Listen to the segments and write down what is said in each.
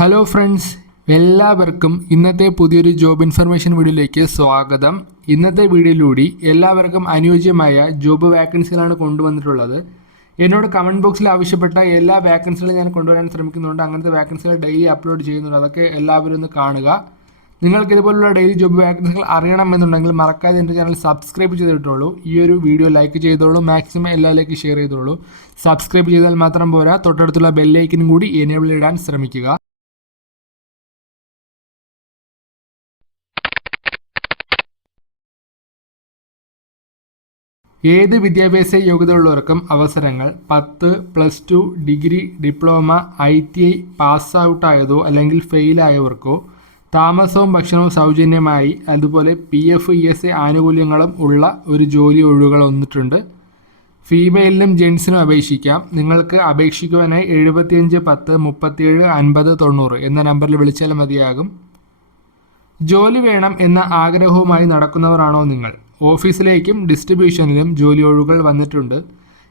Hello friends എല്ലാവർക്കും ഇന്നത്തെ പുതിയൊരു ജോബ് ഇൻഫർമേഷൻ വീഡിയോയിലേക്ക് സ്വാഗതം. ഇന്നത്തെ വീഡിയോയിലൂടെ എല്ലാവർക്കും അനുയോജ്യമായ ജോബ് വാക്കൻസികളാണ് കൊണ്ടുവന്നിട്ടുള്ളത്. എന്നോട് കമന്റ് ബോക്സിൽ ആവശ്യപ്പെട്ട എല്ലാ വാക്കൻസികളും ഞാൻ കൊണ്ടുവരാൻ ശ്രമിക്കുന്നുണ്ട്. അങ്ങനത്തെ വാക്കൻസികൾ ഡെയിലി അപ്ലോഡ് ചെയ്യുന്നുണ്ട്. അതൊക്കെ എല്ലാവരും ഒന്ന് കാണുക. നിങ്ങൾക്ക് ഇതുപോലുള്ള ഡെയിലി ജോബ് വാക്കൻസികൾ അറിയണമെന്നുണ്ടെങ്കിൽ മറക്കാതെ എന്റെ ചാനൽ സബ്സ്ക്രൈബ് ചെയ്തിട്ടുള്ളൂ ഈ ഒരു വീഡിയോ ലൈക്ക് ചെയ്തോളൂ. മാക്സിമം എല്ലാവരിലേക്ക് ഷെയർ ചെയ്തോളൂ. സബ്സ്ക്രൈബ് ചെയ്താൽ മാത്രം പോരാ. തൊട്ടടുത്തുള്ള ബെല്ലൈക്കനും കൂടി എനേബിൾ ഇടാൻ ശ്രമിക്കുക. ഏത് വിദ്യാഭ്യാസ യോഗ്യതയുള്ളവർക്കും അവസരങ്ങൾ പത്ത് plus two degree diploma I T I pass out ആയതോ അല്ലെങ്കിൽ ഫെയിലായവർക്കോ താമസവും ഭക്ഷണവും സൗജന്യമായി അതുപോലെ P F E S A ആനുകൂല്യങ്ങളും ഉള്ള ഒരു ജോലി ഒഴിവുകൾ വന്നിട്ടുണ്ട്. ഫീമെയിലിനും ജെൻസിനും അപേക്ഷിക്കാം. നിങ്ങൾക്ക് അപേക്ഷിക്കുവാനായി എഴുപത്തിയഞ്ച് പത്ത് മുപ്പത്തിയേഴ് അൻപത് തൊണ്ണൂറ് എന്ന നമ്പറിൽ വിളിച്ചാൽ മതിയാകും. ജോലി വേണം എന്ന ആഗ്രഹവുമായി നടക്കുന്നവരാണോ നിങ്ങൾ? ഓഫീസിലേക്കും ഡിസ്ട്രിബ്യൂഷനിലും ജോലി ഒഴുകൾ വന്നിട്ടുണ്ട്.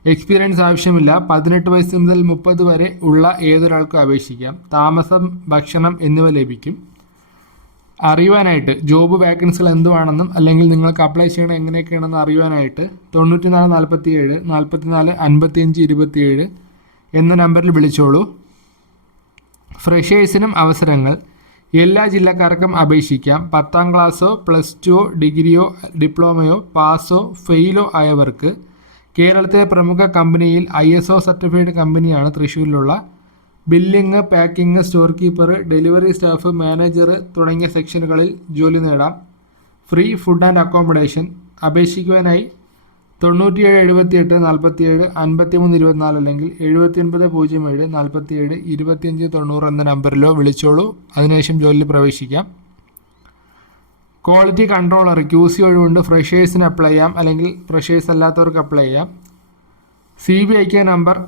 എക്സ്പീരിയൻസ് ആവശ്യമില്ല. പതിനെട്ട് വയസ്സ് മുതൽ മുപ്പത് വരെ ഉള്ള ഏതൊരാൾക്കും അപേക്ഷിക്കാം. താമസം ഭക്ഷണം എന്നിവ ലഭിക്കും. അറിയുവാനായിട്ട് ജോബ് വാക്കൻസികൾ എന്തുവാണെന്നും അല്ലെങ്കിൽ നിങ്ങൾക്ക് അപ്ലൈ ചെയ്യണം എങ്ങനെയൊക്കെയാണെന്ന് അറിയുവാനായിട്ട് തൊണ്ണൂറ്റി നാല് നാൽപ്പത്തി ഏഴ് നാൽപ്പത്തി നാല് അൻപത്തിയഞ്ച് ഇരുപത്തിയേഴ് എന്ന നമ്പറിൽ വിളിച്ചോളൂ. ഫ്രഷേഴ്സിനും അവസരങ്ങൾ എല്ലാ ജില്ലക്കാർക്കും അപേക്ഷിക്കാം. പത്താം ക്ലാസ്സോ പ്ലസ് ടുവോ ഡിഗ്രിയോ ഡിപ്ലോമയോ പാസോ ഫെയിലോ ആയവർക്ക് കേരളത്തിലെ പ്രമുഖ കമ്പനിയിൽ ഐ എസ് ഒ സർട്ടിഫൈഡ് കമ്പനിയാണ് തൃശ്ശൂരിലുള്ള. Billing packing store keeper delivery staff manager തുടങ്ങിയ സെക്ഷനുകളിൽ ജോലി നേടാം. Free food and accommodation. അപേക്ഷിക്കുവാനായി തൊണ്ണൂറ്റിയേഴ് എഴുപത്തിയെട്ട് നാൽപ്പത്തിയേഴ് അൻപത്തിമൂന്ന് ഇരുപത്തിനാല് അല്ലെങ്കിൽ എഴുപത്തിയൊൻപത് പൂജ്യം ഏഴ് നാൽപ്പത്തിയേഴ് ഇരുപത്തിയഞ്ച് തൊണ്ണൂറ് എന്ന നമ്പറിലോ വിളിച്ചോളൂ. അതിനുശേഷം ജോലിയിൽ പ്രവേശിക്കാം. ക്വാളിറ്റി കൺട്രോളർ ക്യൂ സി ഒഴിവുണ്ട്. ഫ്രഷേഴ്സിന് അപ്ലൈ ചെയ്യാം. അല്ലെങ്കിൽ ഫ്രഷേഴ്സ് അല്ലാത്തവർക്ക് അപ്ലൈ ചെയ്യാം. സി ബി ഐക്ക് നമ്പർ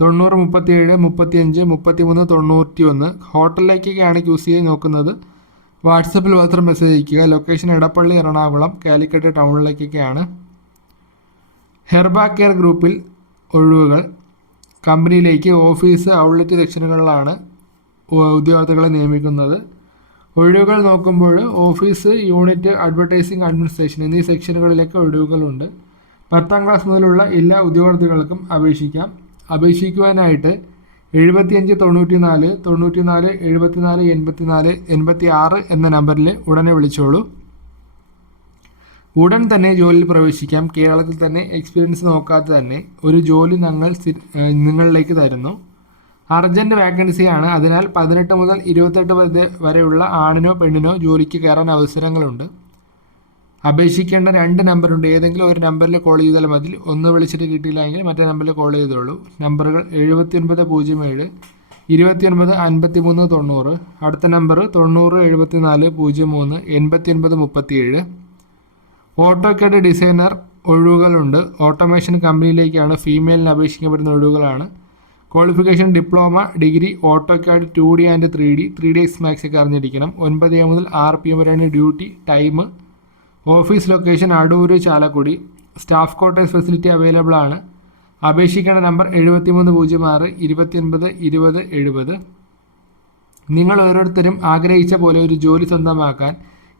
തൊണ്ണൂറ് മുപ്പത്തിയേഴ് മുപ്പത്തിയഞ്ച് മുപ്പത്തിമൂന്ന് തൊണ്ണൂറ്റി ഒന്ന് ഹോട്ടലിലേക്കൊക്കെയാണ് ക്യൂ സി ഐ നോക്കുന്നത്. വാട്സപ്പിൽ മാത്രം മെസ്സേജ് അയയ്ക്കുക. ലൊക്കേഷൻ ഇടപ്പള്ളി എറണാകുളം കാലിക്കറ്റ് ടൗണിലേക്കൊക്കെയാണ് ഹെർബ കെയർ ഗ്രൂപ്പിൽ ഒഴിവുകൾ. കമ്പനിയിലേക്ക് ഓഫീസ് ഔട്ട്ലെറ്റ് സെക്ഷനുകളിലാണ് ഉദ്യോഗാർത്ഥികളെ നിയമിക്കുന്നത്. ഒഴിവുകൾ നോക്കുമ്പോൾ ഓഫീസ് യൂണിറ്റ് അഡ്വർടൈസിംഗ് അഡ്മിനിസ്ട്രേഷൻ എന്നീ സെക്ഷനുകളിലേക്ക് ഒഴിവുകളുണ്ട്. പത്താം ക്ലാസ് മുതലുള്ള എല്ലാ ഉദ്യോഗാർത്ഥികൾക്കും അപേക്ഷിക്കാം. അപേക്ഷിക്കുവാനായിട്ട് എഴുപത്തിയഞ്ച് തൊണ്ണൂറ്റി നാല് തൊണ്ണൂറ്റി നാല് എഴുപത്തിനാല് എൺപത്തിനാല് എൺപത്തി ആറ് എന്ന നമ്പറിൽ ഉടനെ വിളിച്ചോളൂ. ഉടൻ തന്നെ ജോലിയിൽ പ്രവേശിക്കാം. കേരളത്തിൽ തന്നെ എക്സ്പീരിയൻസ് നോക്കാതെ തന്നെ ഒരു ജോലി ഞങ്ങൾ നിങ്ങളിലേക്ക് തരുന്നു. അർജന്റ് വാക്കൻസിയാണ് അതിനാൽ പതിനെട്ട് മുതൽ ഇരുപത്തെട്ട് വരെ- വരെയുള്ള ആണിനോ പെണ്ണിനോ ജോലിക്ക് കയറാൻ അവസരങ്ങളുണ്ട്. അപേക്ഷിക്കേണ്ട രണ്ട് നമ്പറുണ്ട് ഏതെങ്കിലും ഒരു നമ്പറിൽ കോൾ ചെയ്താൽ മതി. ഒന്ന് വിളിച്ചിട്ട് കിട്ടിയില്ലെങ്കിൽ മറ്റേ നമ്പറിൽ കോൾ ചെയ്തോളൂ. നമ്പറുകൾ എഴുപത്തിയൊൻപത് പൂജ്യം ഏഴ് ഇരുപത്തിയൊൻപത് അൻപത്തി മൂന്ന് തൊണ്ണൂറ് അടുത്ത നമ്പർ തൊണ്ണൂറ് എഴുപത്തി നാല് പൂജ്യം മൂന്ന് എൺപത്തി എൺപത്തിയൊൻപത് മുപ്പത്തിയേഴ് ഓട്ടോക്കാഡ് ഡിസൈനർ ഒഴിവുകളുണ്ട്. ഓട്ടോമേഷൻ കമ്പനിയിലേക്കാണ് ഫീമെയിലിന് അപേക്ഷിക്കപ്പെടുന്ന ഒഴിവുകളാണ്. Qualification diploma degree AutoCAD two D and three D three ds Max ഒക്കെ അറിഞ്ഞിരിക്കണം. ഒൻപത് എ മുതൽ ആറ് പി എം വരെയാണ് duty time office location Adoor Chalakudy staff quarters facility available ആണ്. അപേക്ഷിക്കേണ്ട നമ്പർ എഴുപത്തിമൂന്ന് പൂജ്യം ആറ് ഇരുപത്തിയൊൻപത് ഇരുപത് എഴുപത്. നിങ്ങൾ ഓരോരുത്തരും ആഗ്രഹിച്ച പോലെ ഒരു ജോലി സ്വന്തമാക്കാൻ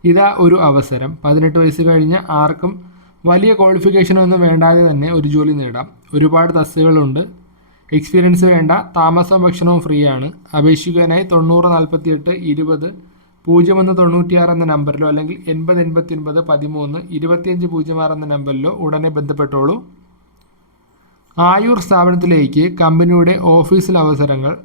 ഇതാ ഒരു അവസരം. പതിനെട്ട് വയസ്സ് കഴിഞ്ഞ ആർക്കും വലിയ ക്വാളിഫിക്കേഷനൊന്നും വേണ്ടാതെ തന്നെ ഒരു ജോലി നേടാം. ഒരുപാട് തസ്സുകളുണ്ട് എക്സ്പീരിയൻസ് വേണ്ട താമസവും ഭക്ഷണവും ഫ്രീ ആണ്. അപേക്ഷിക്കാനായി തൊണ്ണൂറ് നാൽപ്പത്തിയെട്ട് ഇരുപത് പൂജ്യം ഒന്ന് തൊണ്ണൂറ്റിയാറ് എന്ന നമ്പറിലോ അല്ലെങ്കിൽ എൺപത് എൺപത്തി ഒൻപത് പതിമൂന്ന് ഇരുപത്തിയഞ്ച് പൂജ്യം ആറ് എന്ന നമ്പറിലോ ഉടനെ ബന്ധപ്പെട്ടോളൂ. ആയുർ സ്ഥാപനത്തിലേക്ക് കമ്പനിയുടെ ഓഫീസിൽ അവസരങ്ങൾ.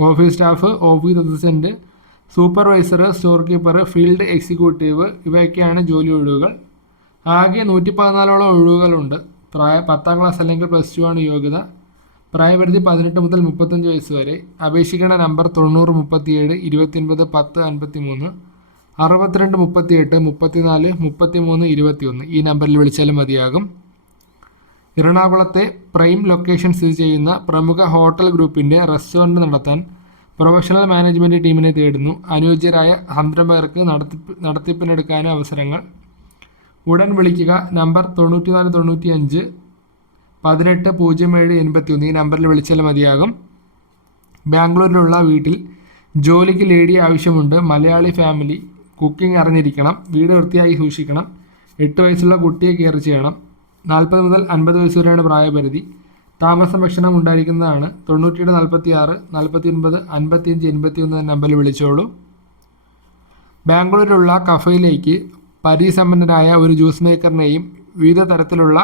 Office staff office assistant supervisor store keeper field executive ഇവയൊക്കെയാണ് ജോലി ഒഴിവുകൾ. ആകെ നൂറ്റി പതിനാലോളം ഒഴിവുകളുണ്ട്. പ്രായ പത്താം ക്ലാസ് അല്ലെങ്കിൽ പ്ലസ് ടു ആണ് യോഗ്യത. പ്രായപരിധി പതിനെട്ട് മുതൽ മുപ്പത്തഞ്ച് വയസ്സ് വരെ. അപേക്ഷിക്കേണ്ട നമ്പർ തൊണ്ണൂറ് മുപ്പത്തിയേഴ് ഇരുപത്തിയൊൻപത് പത്ത് അൻപത്തി മൂന്ന് അറുപത്തിരണ്ട് മുപ്പത്തിയെട്ട് മുപ്പത്തിനാല് മുപ്പത്തിമൂന്ന് ഇരുപത്തിയൊന്ന്. ഈ നമ്പറിൽ വിളിച്ചാലും മതിയാകും. എറണാകുളത്തെ പ്രൈം ലൊക്കേഷൻ സ്ഥിതി ചെയ്യുന്ന പ്രമുഖ ഹോട്ടൽ ഗ്രൂപ്പിന്റെ റെസ്റ്റോറന്റ് നടത്താൻ പ്രൊഫഷണൽ മാനേജ്മെന്റ് ടീമിനെ തേടുന്നു. അനുയോജ്യരായ സംരംഭകർക്ക് നടത്തിപ്പ് നടത്തിപ്പിനെടുക്കാനും അവസരങ്ങൾ. ഉടൻ വിളിക്കുക. നമ്പർ തൊണ്ണൂറ്റിനാല് തൊണ്ണൂറ്റി അഞ്ച് പതിനെട്ട് പൂജ്യം ഏഴ് എൺപത്തി ഒന്ന് ഈ നമ്പറിൽ വിളിച്ചാൽ മതിയാകും. ബാംഗ്ലൂരിലുള്ള വീട്ടിൽ ജോലിക്ക് ലേഡി ആവശ്യമുണ്ട്. മലയാളി ഫാമിലി കുക്കിംഗ് അറിഞ്ഞിരിക്കണം. വീട് വൃത്തിയായി സൂക്ഷിക്കണം. എട്ട് വയസ്സുള്ള കുട്ടിയെ കെയർ ചെയ്യണം. നാൽപ്പത് മുതൽ അൻപത് വയസ്സ് വരെയാണ് പ്രായപരിധി. താമസം ഭക്ഷണം ഉണ്ടായിരിക്കുന്നതാണ് തൊണ്ണൂറ്റിയേഴ് നാൽപ്പത്തി ആറ് നാൽപ്പത്തി ഒൻപത് അൻപത്തിയഞ്ച് എൺപത്തി ഒന്ന് നമ്പറിൽ വിളിച്ചോളൂ. ബാംഗ്ലൂരിലുള്ള കഫയിലേക്ക് പരിസമ്പന്നരായ ഒരു ജ്യൂസ് മേക്കറിനെയും വിവിധ തരത്തിലുള്ള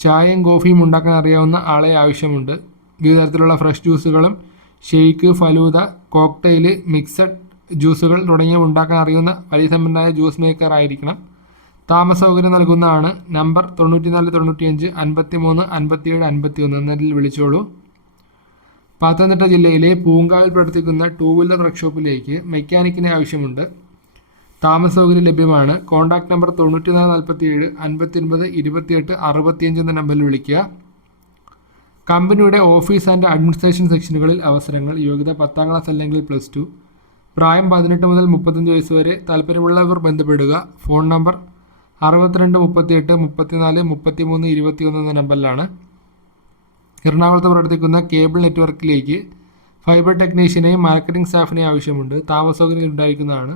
ചായയും കോഫിയും ഉണ്ടാക്കാൻ അറിയാവുന്ന ആളെ ആവശ്യമുണ്ട്. വിവിധ തരത്തിലുള്ള ഫ്രഷ് ജ്യൂസുകളും ഷെയ്ക്ക് ഫലൂദ കോക്ടെയിൽ മിക്സഡ് ജ്യൂസുകൾ തുടങ്ങിയവ ഉണ്ടാക്കാൻ അറിയുന്ന പരിസമ്പന്നരായ ജ്യൂസ് മേക്കർ ആയിരിക്കണം താമസ സൗകര്യം നൽകുന്നതാണ് നമ്പർ തൊണ്ണൂറ്റിനാല് തൊണ്ണൂറ്റിയഞ്ച് അൻപത്തി മൂന്ന് അൻപത്തിയേഴ് അൻപത്തി ഒന്ന് എന്നതിൽ വിളിച്ചോളൂ. പത്തനംതിട്ട ജില്ലയിലെ പൂങ്കാവിൽ പ്രവർത്തിക്കുന്ന ടൂ വീലർ വർക്ക്ഷോപ്പിലേക്ക് മെക്കാനിക്കിന് ആവശ്യമുണ്ട്. താമസ സൗകര്യം ലഭ്യമാണ്. കോൺടാക്ട് നമ്പർ തൊണ്ണൂറ്റിനാല് നാൽപ്പത്തി ഏഴ് അൻപത്തി അൻപത്തിയൊൻപത് ഇരുപത്തിയെട്ട് അറുപത്തിയഞ്ച് എന്ന നമ്പറിൽ വിളിക്കുക. കമ്പനിയുടെ ഓഫീസ് ആൻഡ് അഡ്മിനിസ്ട്രേഷൻ സെക്ഷനുകളിൽ അവസരങ്ങൾ യോഗ്യത പത്താം ക്ലാസ് അല്ലെങ്കിൽ പ്ലസ് ടു പ്രായം പതിനെട്ട് മുതൽ മുപ്പത്തഞ്ച് വയസ്സ് വരെ താല്പര്യമുള്ളവർ ബന്ധപ്പെടുക. ഫോൺ നമ്പർ അറുപത്തിരണ്ട് മുപ്പത്തിയെട്ട് മുപ്പത്തിനാല് മുപ്പത്തിമൂന്ന് ഇരുപത്തിയൊന്ന് എന്ന നമ്പറിലാണ്. എറണാകുളത്ത് പ്രവർത്തിക്കുന്ന കേബിൾ നെറ്റ്വർക്കിലേക്ക് ഫൈബർ ടെക്നീഷ്യനെയും മാർക്കറ്റിംഗ് സ്റ്റാഫിനെയും ആവശ്യമുണ്ട്. താമസ സൗകര്യം ഉണ്ടായിരിക്കുന്നതാണ്.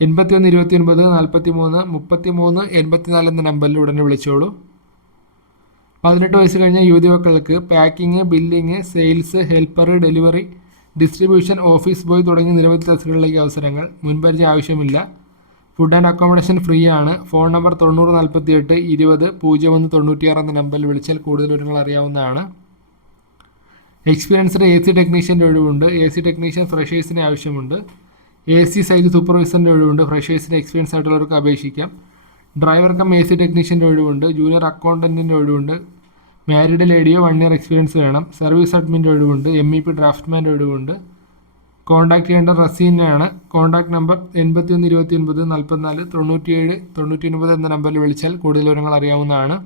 എൺപത്തിയൊന്ന് ഇരുപത്തിയൊൻപത് നാൽപ്പത്തി മൂന്ന് മുപ്പത്തി മൂന്ന് എൺപത്തിനാല് എന്ന നമ്പറിൽ ഉടനെ വിളിച്ചോളൂ. പതിനെട്ട് വയസ്സ് കഴിഞ്ഞ യുവതിമക്കൾക്ക് packing billing sales helper delivery distribution office boy തുടങ്ങിയ നിരവധി തസ്തികകളിലേക്ക് അവസരങ്ങൾ മുൻപരിചയം ആവശ്യമില്ല. ഫുഡ് ആൻഡ് അക്കോമഡേഷൻ ഫ്രീ ആണ്. ഫോൺ നമ്പർ തൊണ്ണൂറ് നാൽപ്പത്തി എട്ട് ഇരുപത് പൂജ്യം ഒന്ന് തൊണ്ണൂറ്റിയാറ് എന്ന നമ്പറിൽ വിളിച്ചാൽ കൂടുതൽ വിവരങ്ങൾ അറിയാവുന്നതാണ്. എക്സ്പീരിയൻസ്ഡ് എ സി ടെക്നീഷ്യന്റെ ഒഴിവുണ്ട്. എ സി ടെക്നീഷ്യൻ ഫ്രഷേഴ്സിന് ആവശ്യമുണ്ട്. എ സി സൈറ്റ് സൂപ്പർവൈസറിന്റെ ഒഴിവുണ്ട്. ഫ്രഷേഴ്സിന് എക്സ്പീരിയൻസ് ആയിട്ടുള്ളവർക്ക് അപേക്ഷിക്കാം. ഡ്രൈവർ കം എ സി ടെക്നീഷ്യന്റെ ഒഴിവുണ്ട്. ജൂനിയർ അക്കൗണ്ടന്റിന്റെ ഒഴിവുണ്ട്. മാരീഡ് ലേഡിയോ വൺ ഇയർ എക്സ്പീരിയൻസ് വേണം. സർവീസ് അഡ്മിന്റെ ഒഴിവുണ്ട്. എം ഇ പി ഡ്രാഫ്റ്റ്മാന്റെ ഒഴിവുണ്ട്. കോൺടാക്ട് ചെയ്യേണ്ട റസീനാണ് കോൺടാക്ട് നമ്പർ എൺപത്തി ഒന്ന് ഇരുപത്തി ഒൻപത് നാൽപ്പത്തിനാല് തൊണ്ണൂറ്റിയേഴ് തൊണ്ണൂറ്റി ഒൻപത് എന്ന നമ്പറിൽ വിളിച്ചാൽ കൂടുതൽ വിവരങ്ങൾ അറിയാവുന്നതാണ്.